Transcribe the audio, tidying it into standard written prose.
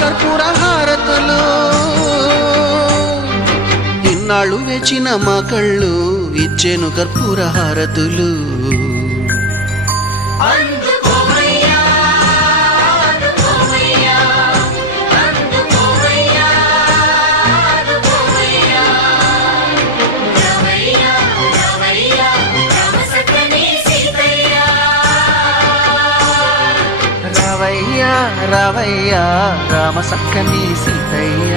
కర్పూర హారతులు ఇన్నాళ్ళు వేచిన మా కళ్ళు ఇచ్చేను కర్పూర హారతులు రావయ్యా రావయ్యా రామ సక్కని సీతయ్య